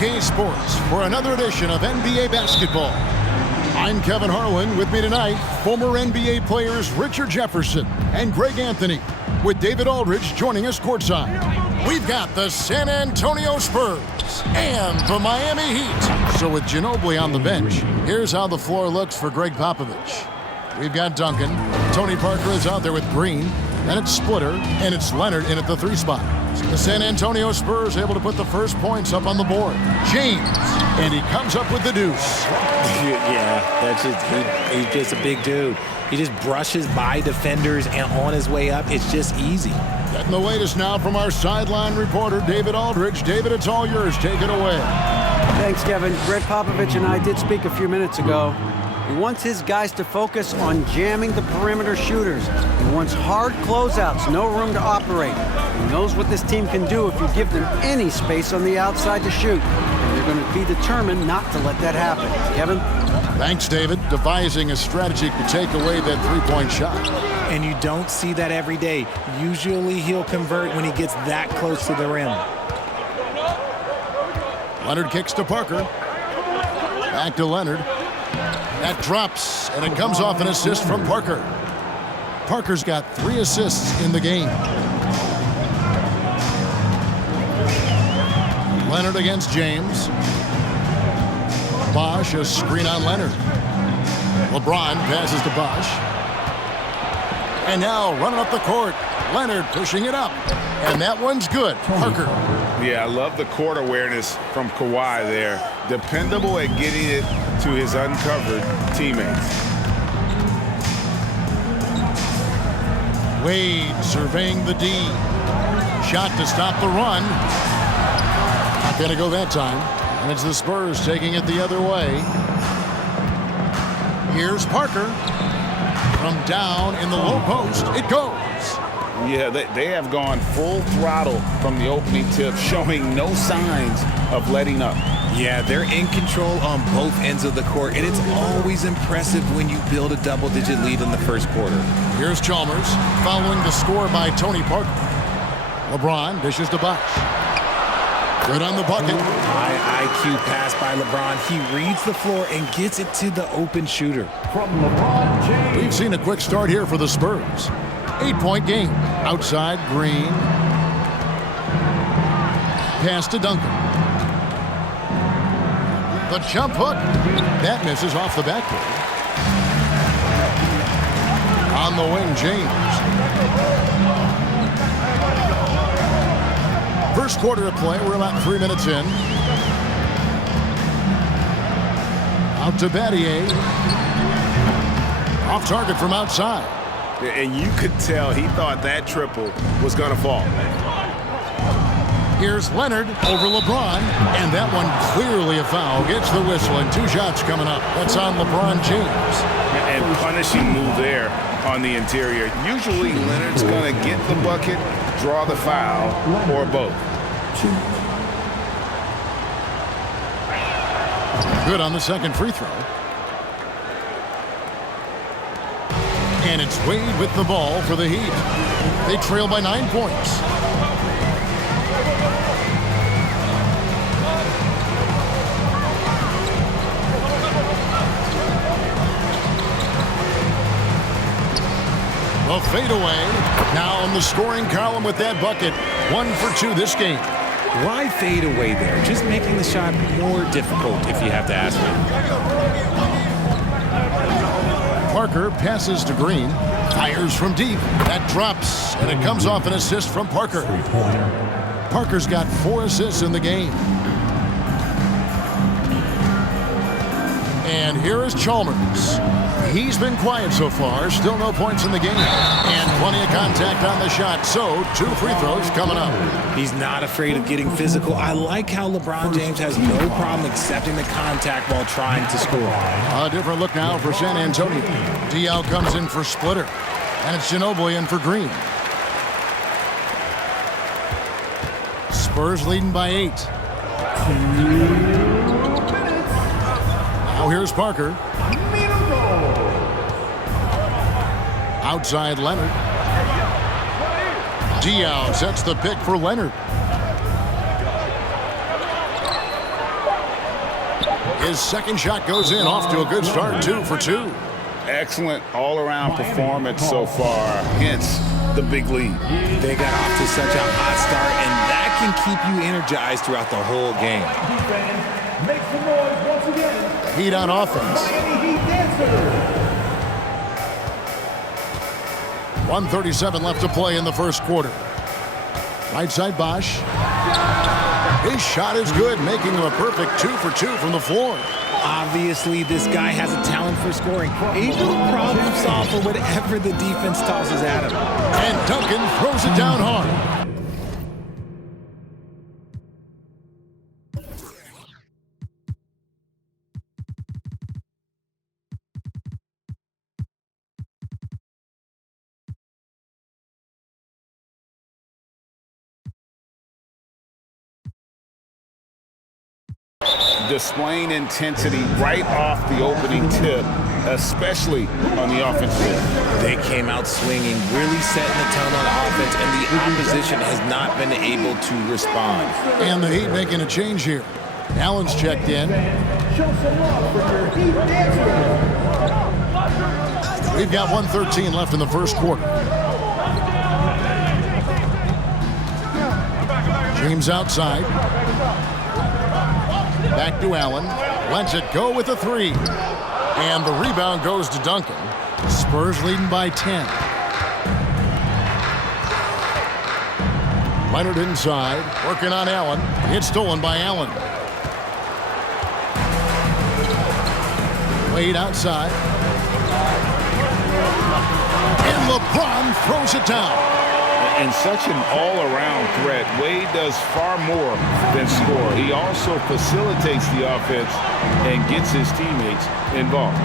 2K Sports for another edition of NBA basketball. I'm Kevin Harlan. With me tonight, former NBA players Richard Jefferson and Greg Anthony, with David Aldridge joining us courtside. We've got the San Antonio Spurs and the Miami Heat. So with Ginobili on the bench, here's how the floor looks for Greg Popovich. We've got Duncan. Tony Parker is out there with Green. And it's Splitter, and it's Leonard in at the 3 spot. The San Antonio Spurs able to put the first points up on the board. James, and he comes up with the deuce. Yeah, that's just, he's just a big dude. He just brushes by defenders, and on his way up, it's just easy. Getting the latest now from our sideline reporter, David Aldridge. David, it's all yours. Take it away. Thanks, Kevin. Greg Popovich and I did speak a few minutes ago. He wants his guys to focus on jamming the perimeter shooters. He wants hard closeouts, no room to operate. He knows what this team can do if you give them any space on the outside to shoot. And they're going to be determined not to let that happen. Kevin? Thanks, David. Devising a strategy to take away that three-point shot. And you don't see that every day. Usually he'll convert when he gets that close to the rim. Leonard kicks to Parker. Back to Leonard. That drops, and it comes off an assist from Parker. Parker's got 3 assists in the game. Leonard against James. Bosh, a screen on Leonard. LeBron passes to Bosh. And now running up the court, Leonard pushing it up. And that one's good. Parker. Yeah, I love the court awareness from Kawhi there. Dependable at getting it to his uncovered teammates. Wade surveying the D. Shot to stop the run. Not going to go that time. And it's the Spurs taking it the other way. Here's Parker. From down in the low post, it goes. Yeah, they have gone full throttle from the opening tip, showing no signs of letting up. Yeah, they're in control on both ends of the court, and it's always impressive when you build a double-digit lead in the first quarter. Here's Chalmers, following the score by Tony Parker. LeBron dishes to Bosh. Good on the bucket. High IQ pass by LeBron. He reads the floor and gets it to the open shooter. From LeBron James. We've seen a quick start here for the Spurs. 8-point game. Outside, Green. Pass to Duncan. The jump hook. That misses off the backboard. On the wing, James. First quarter of play. We're about 3 minutes in. Out to Battier. Off target from outside. And you could tell he thought that triple was going to fall. Here's Leonard over LeBron, and that one clearly a foul. Gets the whistle, and 2 shots coming up. That's on LeBron James. And punishing move there on the interior. Usually Leonard's going to get the bucket, draw the foul, or both. Good on the second free throw. And it's Wade with the ball for the Heat. They trail by 9 points. A fadeaway. Now in the scoring column with that bucket. 1 for 2 this game. Why fade away there? Just making the shot more difficult, if you have to ask me. Parker passes to Green. Fires from deep. That drops, and it comes off an assist from Parker. Parker's got 4 assists in the game. And here is Chalmers. He's been quiet so far. Still no points in the game. And plenty of contact on the shot. So 2 free throws coming up. He's not afraid of getting physical. I like how LeBron James has no problem accepting the contact while trying to score. A different look now for San Antonio. Diaw comes in for Splitter. And it's Ginobili in for Green. Spurs leading by 8. Now here's Parker. Outside Leonard. Diaw sets the pick for Leonard. His second shot goes in, off to a good start, 2 for 2. Excellent all-around performance so far, hence the big lead. They got off to such a hot start, and that can keep you energized throughout the whole game. Make some noise once again. Heat on offense. Miami Heat dancers. 1:37 left to play in the first quarter. Right side Bosch. His shot is good, making him a perfect 2 for 2 from the floor. Obviously, this guy has a talent for scoring. Able to problem solve for whatever the defense tosses at him. And Duncan throws it down hard. Displaying intensity right off the opening tip, especially on the offensive end. They came out swinging, really setting the tone on offense, and the opposition has not been able to respond. And the Heat making a change here. Allen's checked in. Show some love for your Heat dancers. We've got 1:13 left in the first quarter. James outside. Back to Allen. Lets it go with a 3. And the rebound goes to Duncan. Spurs leading by 10. Leonard inside. Working on Allen. It's stolen by Allen. Wade outside. And LeBron throws it down. And such an all-around threat, Wade does far more than score. He also facilitates the offense and gets his teammates involved.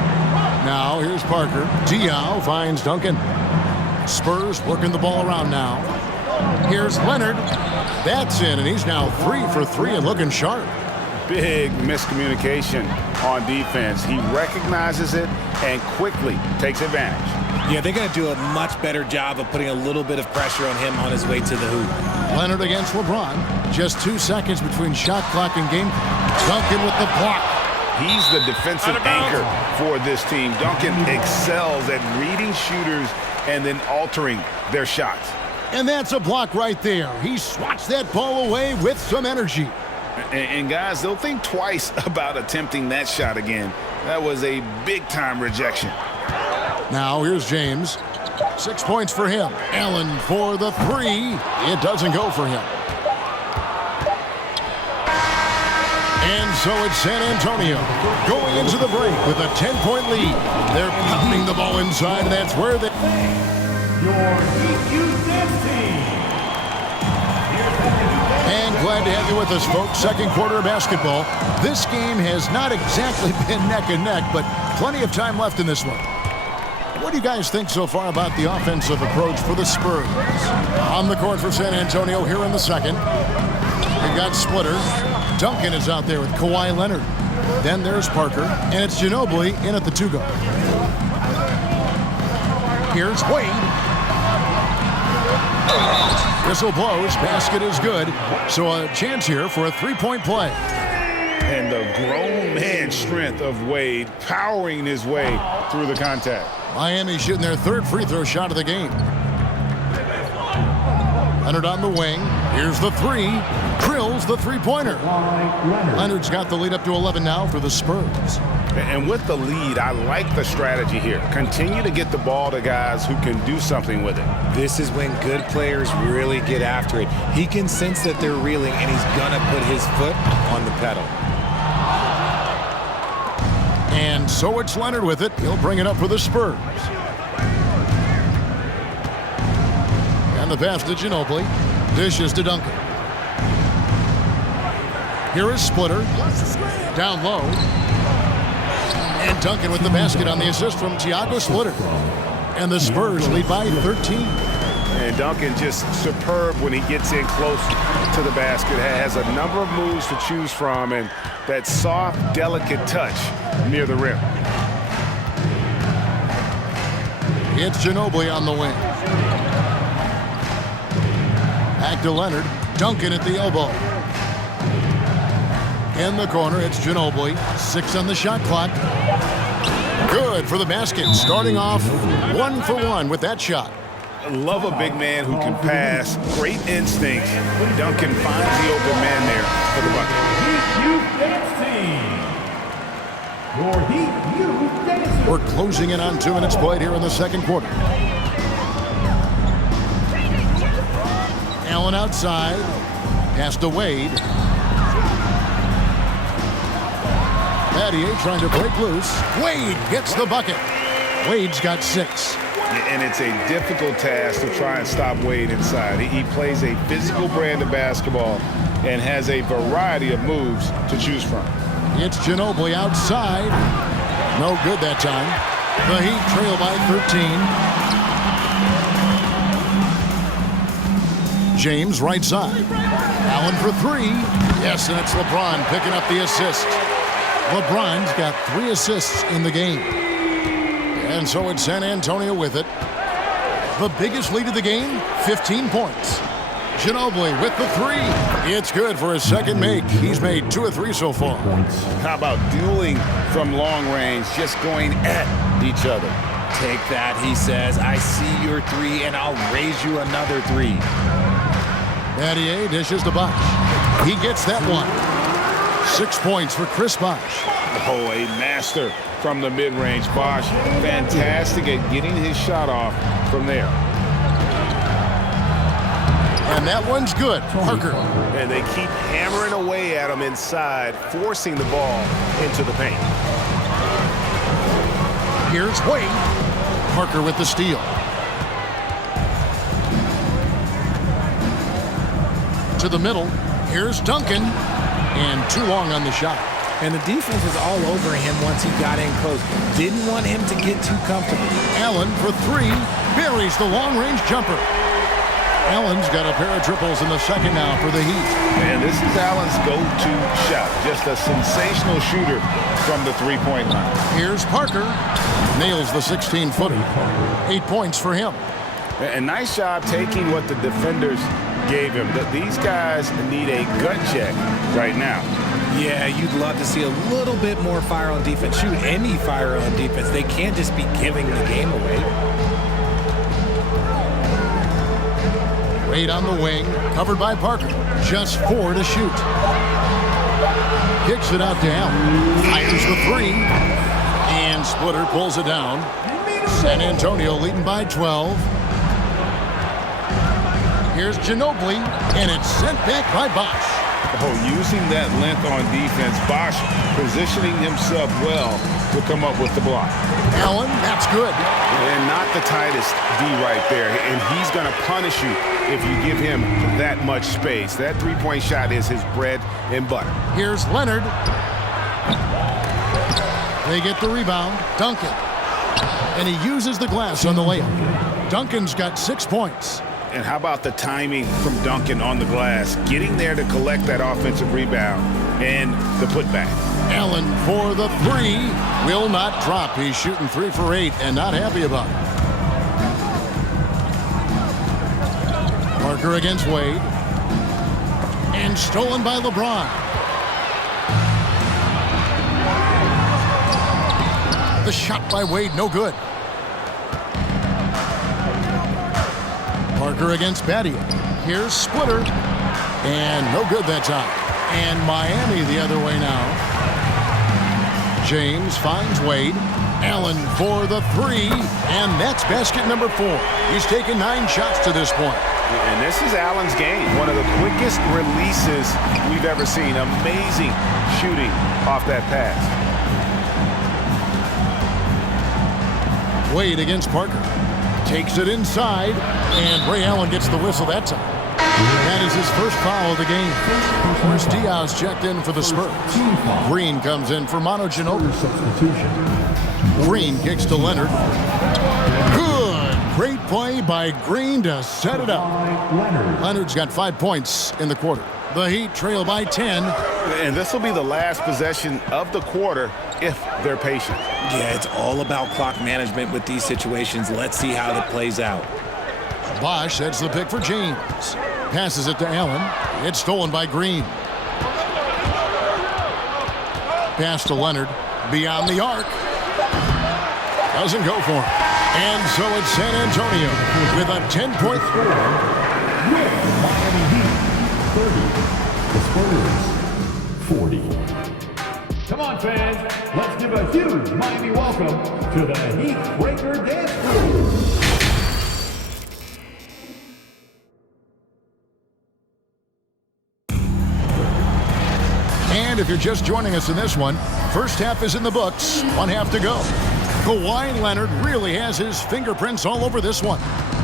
Now here's Parker. Diaw finds Duncan. Spurs working the ball around now. Here's Leonard. That's in, and he's now 3 for 3 and looking sharp. Big miscommunication on defense. He recognizes it and quickly takes advantage. Yeah, they're going to do a much better job of putting a little bit of pressure on him on his way to the hoop. Leonard against LeBron. Just 2 seconds between shot clock and game. Duncan with the block. He's the defensive anchor for this team. Duncan excels at reading shooters and then altering their shots. And that's a block right there. He swats that ball away with some energy. And guys, they'll think twice about attempting that shot again. That was a big-time rejection. Now here's James. 6 points for him. Allen for the 3. It doesn't go for him. And so it's San Antonio going into the break with a 10-point lead. They're pounding the ball inside, and that's where they... Your Heat Youth Dance Team. And glad to have you with us, folks. Second quarter of basketball. This game has not exactly been neck and neck, but plenty of time left in this one. What do you guys think so far about the offensive approach for the Spurs? On the court for San Antonio here in the second. We've got Splitter. Duncan is out there with Kawhi Leonard. Then there's Parker, and it's Ginobili in at the 2 guard. Here's Wade. Whistle blows. Basket is good. So a chance here for a 3-point play. And the grown man strength of Wade powering his way through the contact. Miami shooting their 3rd free throw shot of the game. Leonard on the wing. Here's the 3. Drills the 3-pointer. Leonard's got the lead up to 11 now for the Spurs. And with the lead, I like the strategy here. Continue to get the ball to guys who can do something with it. This is when good players really get after it. He can sense that they're reeling, and he's going to put his foot on the pedal. And so it's Leonard with it. He'll bring it up for the Spurs. And the pass to Ginobili. Dishes to Duncan. Here is Splitter. Down low. And Duncan with the basket on the assist from Thiago Splitter. And the Spurs lead by 13. And Duncan just superb when he gets in close to the basket. Has a number of moves to choose from, and that soft, delicate touch near the rim. It's Ginobili on the wing. Back to Leonard. Duncan at the elbow. In the corner, it's Ginobili. 6 on the shot clock. Good for the basket. Starting off 1 for 1 with that shot. I love a big man who can pass. Great instincts. Duncan finds the open man there for the bucket. Heat Youth Dance Team. Your Heat Youth Dance Team. We're closing in on 2 minutes played here in the second quarter. Allen outside. Pass to Wade. Battier trying to break loose. Wade gets the bucket. Wade's got 6. And it's a difficult task to try and stop Wade inside. He plays a physical brand of basketball and has a variety of moves to choose from. It's Ginobili outside. No good that time. The Heat trail by 13. James right side. Allen for 3. Yes, and it's LeBron picking up the assist. LeBron's got 3 assists in the game. And so it's San Antonio with it. The biggest lead of the game, 15 points. Ginobili with the 3. It's good for his second make. He's made 2 of 3 so far. How about dueling from long range, just going at each other? Take that, he says. I see your 3, and I'll raise you another 3. Battier dishes to Bosh. He gets that one. 6 points for Chris Bosh. Oh, a master from the mid-range. Bosh, fantastic at getting his shot off from there. And that one's good. Parker. And they keep hammering away at him inside, forcing the ball into the paint. Here's Wade. Parker with the steal. To the middle. Here's Duncan. And too long on the shot. And the defense was all over him once he got in close. Didn't want him to get too comfortable. Allen for 3. Buries the long-range jumper. Allen's got a pair of triples in the second now for the Heat. And this is Allen's go-to shot. Just a sensational shooter from the three-point line. Here's Parker. Nails the 16-footer. 8 points for him. And nice job taking what the defenders gave him. These guys need a gut check right now. Yeah, you'd love to see a little bit more fire on defense. Shoot, any fire on defense. They can't just be giving the game away. Wade on the wing, covered by Parker. Just 4 to shoot. Kicks it out to Allen. Fires the 3. And Splitter pulls it down. San Antonio leading by 12. Here's Ginobili, and it's sent back by Bosh. Oh, using that length on defense, Bosh positioning himself well to come up with the block. Allen, that's good. And not the tightest D right there. And he's going to punish you if you give him that much space. That three-point shot is his bread and butter. Here's Leonard. They get the rebound. Duncan. And he uses the glass on the layup. Duncan's got 6 points. And how about the timing from Duncan on the glass, getting there to collect that offensive rebound and the putback. Allen for the 3. Will not drop. He's shooting 3 for 8 and not happy about it. Parker against Wade. And stolen by LeBron. The shot by Wade, no good. Parker against Battier. Here's Splitter. And no good that time. And Miami the other way now. James finds Wade. Allen for the 3. And that's basket number 4. He's taken 9 shots to this point. And this is Allen's game. One of the quickest releases we've ever seen. Amazing shooting off that pass. Wade against Parker. Takes it inside, and Ray Allen gets the whistle that time. That is his first foul of the game. Chris Diaz checked in for the Spurs. Green comes in for Manu Ginobili. Green kicks to Leonard. Good. Great play by Green to set it up. Leonard's got 5 points in the quarter. The Heat trail by 10. And this will be the last possession of the quarter if they're patient. Yeah, it's all about clock management with these situations. Let's see how that plays out. Bosh sets the pick for James. Passes it to Allen. It's stolen by Green. pass to Leonard. Beyond the arc. Doesn't go for him. And so it's San Antonio with a 10-point. Miami Heat 30. The Spurs 40. Come on, fans. Let's give a huge Miami welcome to the Heat Breaker Dance Crew. And if you're just joining us in this one, first half is in the books, 1 half to go. Kawhi Leonard really has his fingerprints all over this one.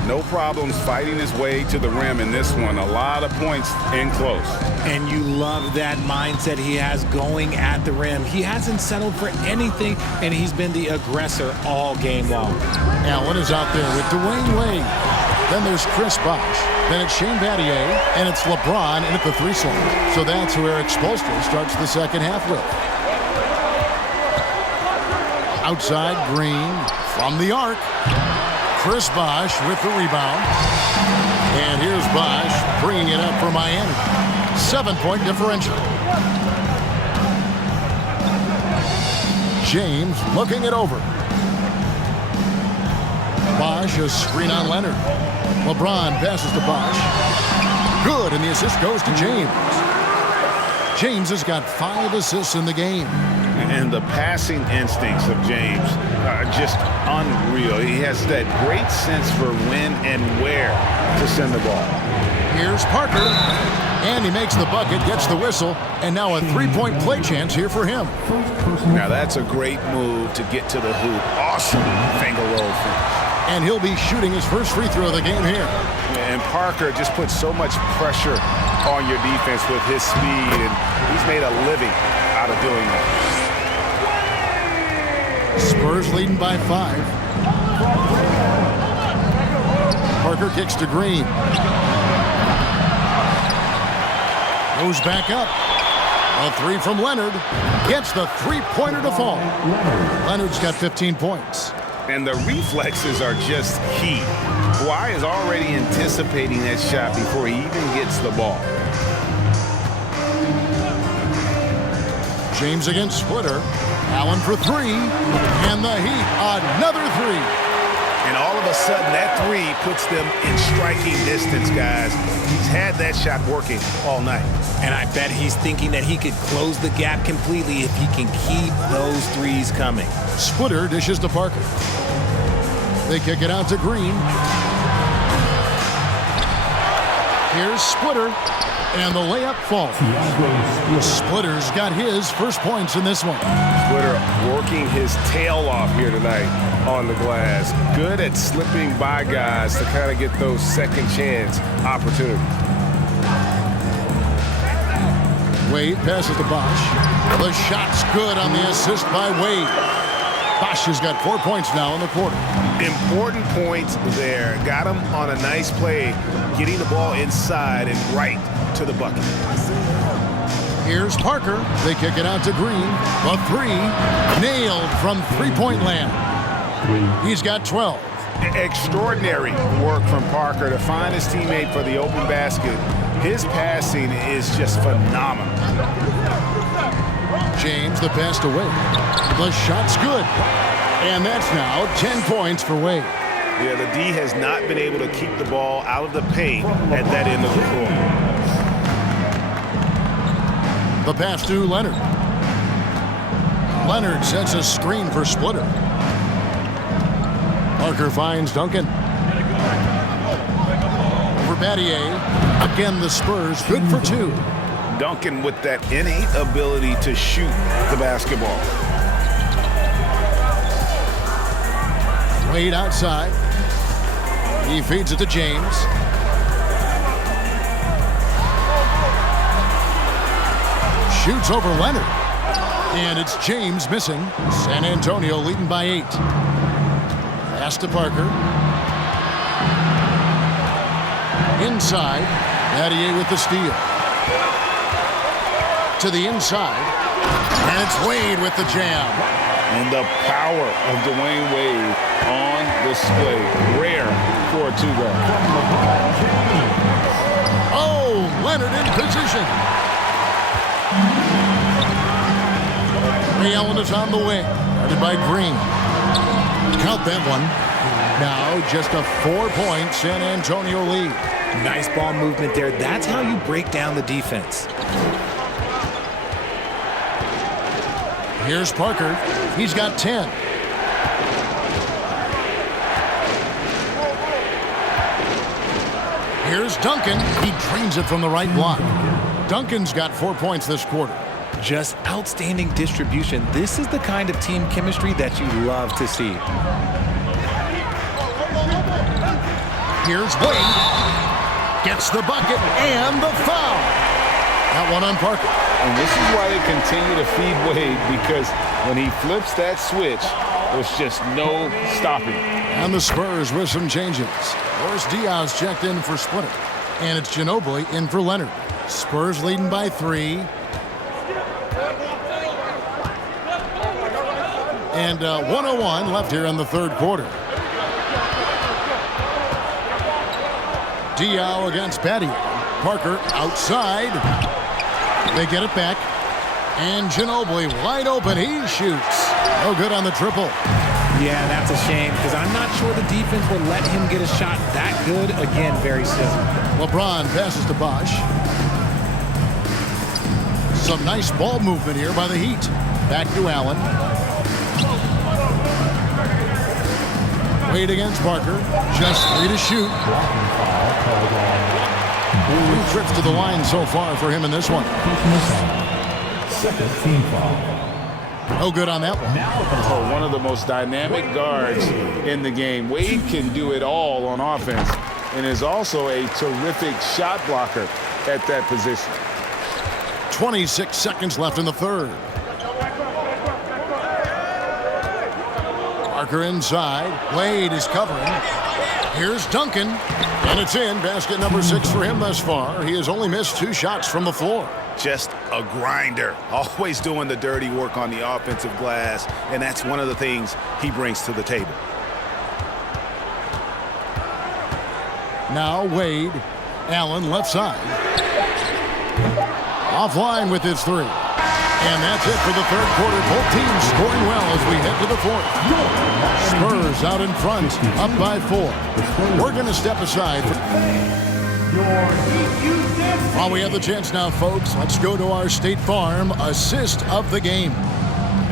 No problems fighting his way to the rim in this one. A lot of points in close. And you love that mindset he has going at the rim. He hasn't settled for anything, and he's been the aggressor all game long. Allen is out there with Dwayne Wade. Then there's Chris Bosh. Then it's Shane Battier, and it's LeBron in at the 3 slot. So that's who Eric Spoelstra starts the second half with. Outside, Green from the arc. Chris Bosh with the rebound. And here's Bosh bringing it up for Miami. 7-point differential. James looking it over. Bosh, a screen on Leonard. LeBron passes to Bosh. Good, and the assist goes to James. James has got 5 assists in the game. And the passing instincts of James are just unreal. He has that great sense for when and where to send the ball. Here's Parker. And he makes the bucket, gets the whistle, and now a 3-point play chance here for him. Now that's a great move to get to the hoop. Awesome finger roll finish. And he'll be shooting his first free throw of the game here. And Parker just puts so much pressure on your defense with his speed, and he's made a living out of doing that. Spurs leading by 5. Parker kicks to Green. Goes back up. A 3 from Leonard. Gets the 3-pointer to fall. Leonard's got 15 points. And the reflexes are just key. Kawhi is already anticipating that shot before he even gets the ball. James against Splitter. Allen for 3. And the Heat, another 3. And all of a sudden, that 3 puts them in striking distance, guys. He's had that shot working all night. And I bet he's thinking that he could close the gap completely if he can keep those 3s coming. Splitter dishes to Parker. They kick it out to Green. Here's Splitter. And the layup falls. Splitter's got his first points in this one. Splitter working his tail off here tonight on the glass. Good at slipping by guys to kind of get those second chance opportunities. Wade passes to Bosh. The shot's good on the assist by Wade. Bosh has got 4 points now in the quarter. Important points there. Got him on a nice play, getting the ball inside and right to the bucket. Here's Parker. They kick it out to Green. The 3 nailed from 3-point land. He's got 12. Extraordinary work from Parker to find his teammate for the open basket. His passing is just phenomenal. James, the pass to Wade. The shot's good. And that's now 10 points for Wade. Yeah, the D has not been able to keep the ball out of the paint at that end of the floor. The pass to Leonard. Leonard sets a screen for Splitter. Parker finds Duncan. Over Battier. Again, the Spurs good for 2. Duncan with that innate ability to shoot the basketball. Wade outside. He feeds it to James. Shoots over Leonard. And it's James missing. San Antonio leading by 8. Pass to Parker. Inside. Battier with the steal. To the inside. And it's Wade with the jam. And the power of Dwayne Wade on display. Rare for a 2-guard. Oh, Leonard in position. Ray Allen is on the wing, guarded by Green. Count that one. Now just a 4-point San Antonio lead. Nice ball movement there. That's how you break down the defense. Here's Parker. He's got 10. Here's Duncan. He drains it from the right block. Duncan's got 4 points this quarter. Just outstanding distribution. This is the kind of team chemistry that you love to see. Here's Wade. Gets the bucket and the foul. That one on Parker. And this is why they continue to feed Wade, because when he flips that switch, there's just no stopping. And the Spurs with some changes. Boris Diaz checked in for Splitter. And it's Ginobili in for Leonard. Spurs leading by 3. And 1:01 left here in the third quarter. Diaw against Battier. Parker outside. They get it back. And Ginobili wide open. He shoots. No good on the triple. Yeah, that's a shame, because I'm not sure the defense will let him get a shot that good again very soon. LeBron passes to Bosh. Some nice ball movement here by the Heat. Back to Allen. Wade against Parker. Just 3 to shoot. 3 trips to the line so far for him in this one. Second team foul. No good on that one. Oh, one of the most dynamic guards in the game. Wade can do it all on offense and is also a terrific shot blocker at that position. 26 seconds left in the third. Parker inside. Wade is covering. Here's Duncan. And it's in. Basket number 6 for him thus far. He has only missed 2 shots from the floor. Just a grinder. Always doing the dirty work on the offensive glass. And that's one of the things he brings to the table. Now Wade. Allen left side. Offline with his 3. And that's it for the third quarter. Both teams scoring well as we head to the fourth. Spurs out in front, up by 4. We're going to step aside. While we have the chance now, folks, let's go to our State Farm assist of the game.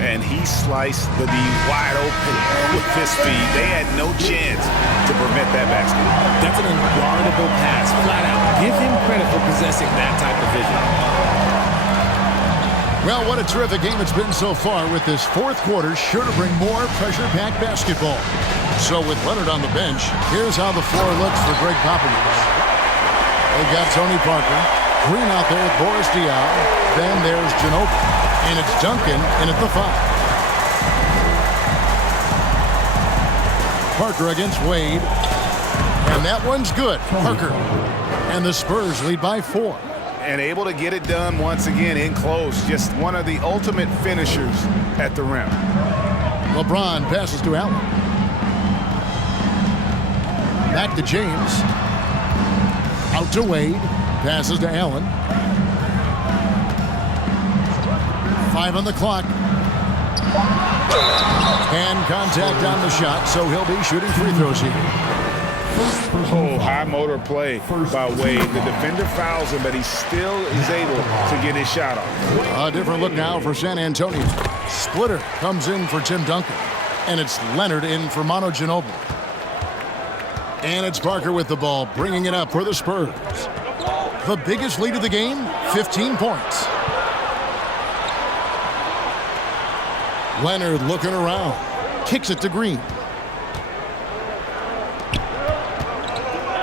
And he sliced the D wide open with his speed. They had no chance to prevent that basket. That's an unguardable pass, flat out. Give him credit for possessing that type of vision. Well, what a terrific game it's been so far, with this fourth quarter sure to bring more pressure-packed basketball. So with Leonard on the bench, here's how the floor looks for Greg Popovich. They've got Tony Parker, Green out there with Boris Diaw, then there's Ginobili, and it's Duncan in at the 5. Parker against Wade, and that one's good. Parker, and the Spurs lead by 4. And able to get it done once again in close. Just one of the ultimate finishers at the rim. LeBron passes to Allen. Back to James. Out to Wade. Passes to Allen. 5 on the clock. And contact on the shot, so he'll be shooting free throws here. Oh, high motor play by Wade. The defender fouls him, but he still is able to get his shot off. A different look now for San Antonio. Splitter comes in for Tim Duncan. And it's Leonard in for Manu Ginobili. And it's Parker with the ball, bringing it up for the Spurs. The biggest lead of the game, 15 points. Leonard looking around. Kicks it to Green.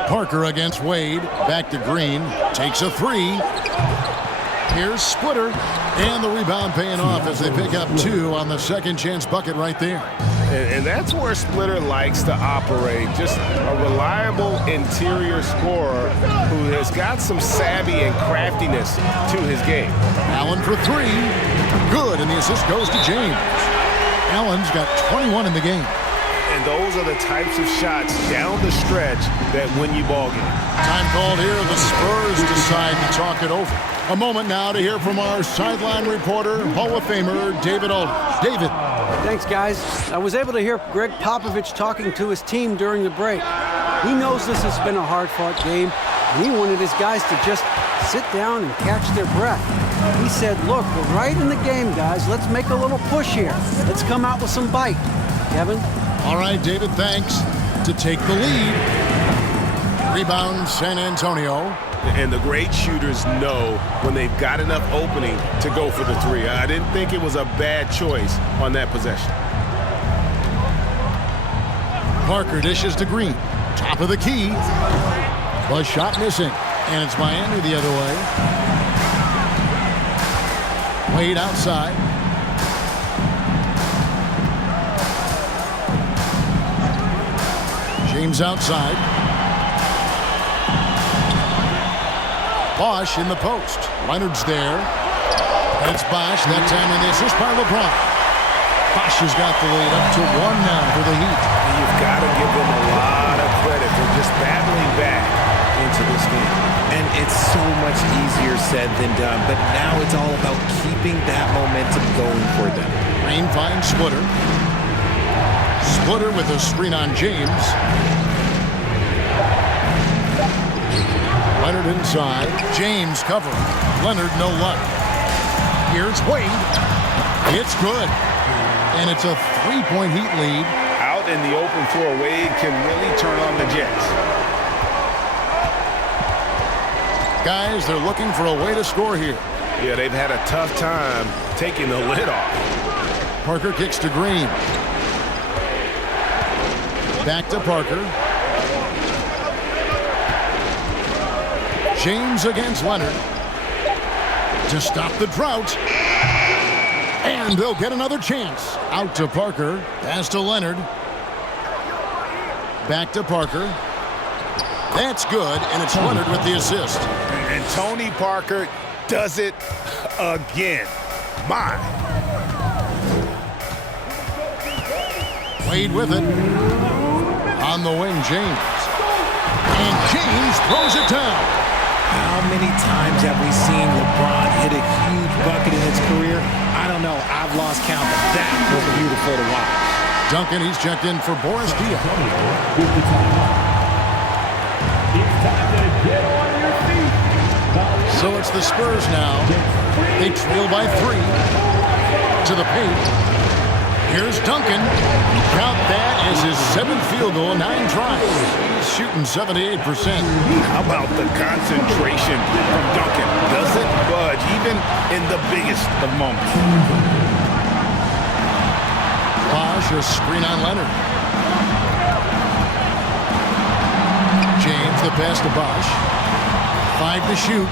Parker against Wade. Back to Green. Takes a 3. Here's Splitter. And the rebound paying off as they pick up 2 on the second chance bucket right there. And that's where Splitter likes to operate. Just a reliable interior scorer who has got some savvy and craftiness to his game. Allen for 3. Good, and the assist goes to James. Allen's got 21 in the game. And those are the types of shots down the stretch that win you ball games. Time called here. The Spurs decide to talk it over. A moment now to hear from our sideline reporter, Hall of Famer David Aldridge. David. Thanks, guys. I was able to hear Greg Popovich talking to his team during the break. He knows this has been a hard-fought game, and he wanted his guys to just sit down and catch their breath. He said, look, we're right in the game, guys. Let's make a little push here. Let's come out with some bite. Kevin? All right, David, thanks. To take the lead. Rebound, San Antonio. And the great shooters know when they've got enough opening to go for the three. I didn't think it was a bad choice on that possession. Parker dishes to Green. Top of the key. But shot missing. And it's Miami the other way. Wade outside. James outside. Bosch in the post. Leonard's there. And it's Bosch. That time in the assist by LeBron. Bosch has got the lead up to 1 now for the Heat. You've got to give them a lot of credit for just battling back into this game. And it's so much easier said than done, but now it's all about keeping that momentum going for them. Green finds Splitter. Splitter with a screen on James. Leonard inside. James covering. Leonard no luck. Here's Wade. It's good. And it's a 3-point Heat lead. Out in the open floor, Wade can really turn on the Jets. Guys, they're looking for a way to score here. Yeah, they've had a tough time taking the lid off. Parker kicks to Green. Back to Parker. James against Leonard. To stop the drought. And they'll get another chance. Out to Parker. Pass to Leonard. Back to Parker. That's good, and it's Leonard with the assist. And Tony Parker does it again. My. Wade with it. On the wing, James. And James throws it down. How many times have we seen LeBron hit a huge bucket in his career? I don't know. I've lost count, but that was beautiful to watch. Duncan, he's checked in for Boris Diaw. With the timeout. It's time to get on your feet. So it's the Spurs now. They trail by 3. To the paint. Here's Duncan. Count that as his 7th field goal, 9 tries. He's shooting 78%. How about the concentration from Duncan? Doesn't budge, even in the biggest of moments. Bosch, a screen on Leonard. James, the pass to Bosch. 5 to shoot.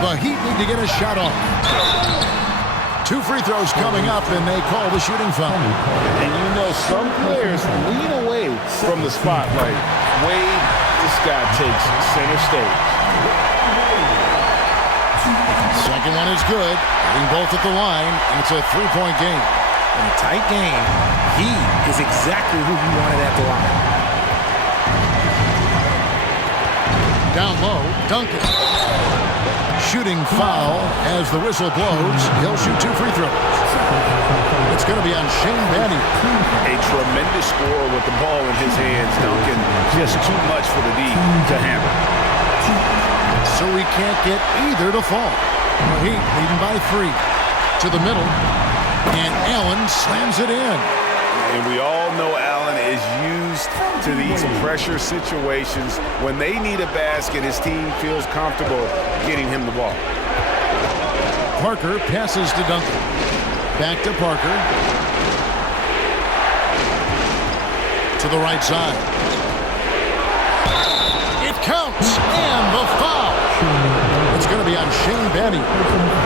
The Heat need to get a shot off. 2 free throws coming up, and they call the shooting foul. And you know, some players lean away from the spotlight. Wade, this guy takes center stage. Second one is good. Hitting both at the line, and it's a 3-point game. In a tight game, he is exactly who you wanted at the line. Down low, Duncan. Shooting foul as the whistle blows. He'll shoot 2 free throws. It's going to be on Shane Battier. A tremendous scorer with the ball in his hands. Duncan, just too much for the D to handle. So we can't get either to fall. The Heat leading by 3. To the middle. And Allen slams it in. And we all know Allen is used to these pressure situations. When they need a basket, his team feels comfortable getting him the ball. Parker passes to Duncan. Back to Parker. To the right side. It counts. And the foul. It's going to be on Shane Battier.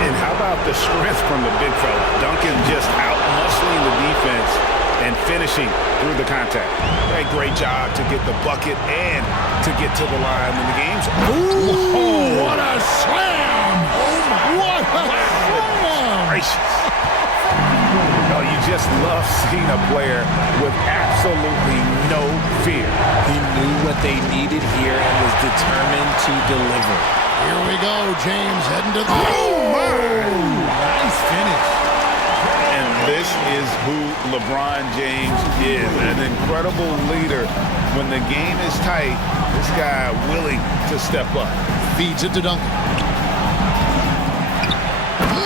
And how about the strength from the big fella? Duncan just out-muscling the defense and finishing through the contact. A great job to get the bucket and to get to the line when the game's over. Oh, what a slam! What a slam! Gracious. Oh, you just love seeing a player with absolutely no fear. He knew what they needed here and was determined to deliver. Here we go, James heading to the... Nice finish. And this is who LeBron James is, an incredible leader. When the game is tight, this guy willing to step up. Feeds it to Duncan.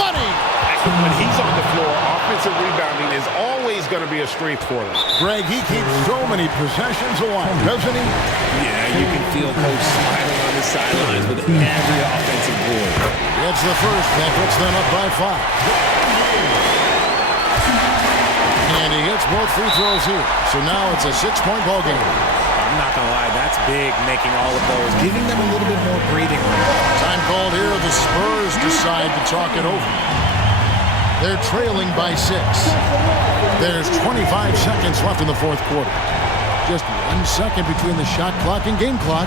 Money! When he's on the floor, offensive rebounding is always going to be a strength for them. Greg, he keeps so many possessions alive, doesn't he? Yeah, you can feel Coach smiling on the sidelines with every offensive board. It's the first that puts them up by 5. And he hits both free throws here. So now it's a 6-point ball game. I'm not going to lie, that's big, making all of those, giving them a little bit more breathing room. Time called here. The Spurs decide to talk it over. They're trailing by 6. There's 25 seconds left in the fourth quarter. Just 1 second between the shot clock and game clock.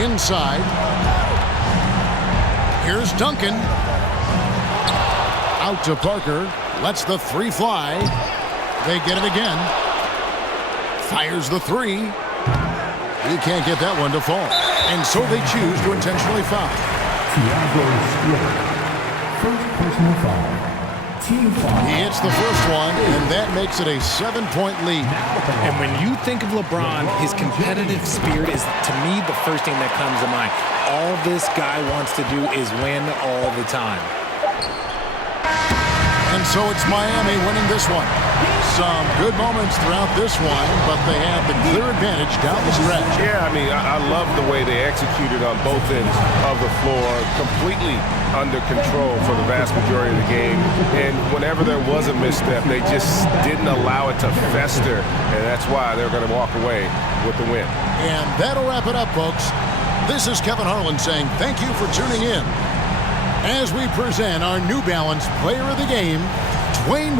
Inside. Here's Duncan. Out to Parker. Lets the 3 fly. They get it again. Fires the 3. He can't get that one to fall. And so they choose to intentionally foul. Tiago Splitter. First personal foul. Team foul. He hits the first one, and that makes it a 7-point lead. And when you think of LeBron, his competitive spirit is, to me, the first thing that comes to mind. All this guy wants to do is win all the time. And so it's Miami winning this one. Some good moments throughout this one, but they have the clear advantage down the stretch. Yeah, I mean, I love the way they executed on both ends of the floor, completely under control for the vast majority of the game. And whenever there was a misstep, they just didn't allow it to fester, and that's why they're going to walk away with the win. And that'll wrap it up, folks. This is Kevin Harlan saying thank you for tuning in as we present our New Balance Player of the Game, Dwayne.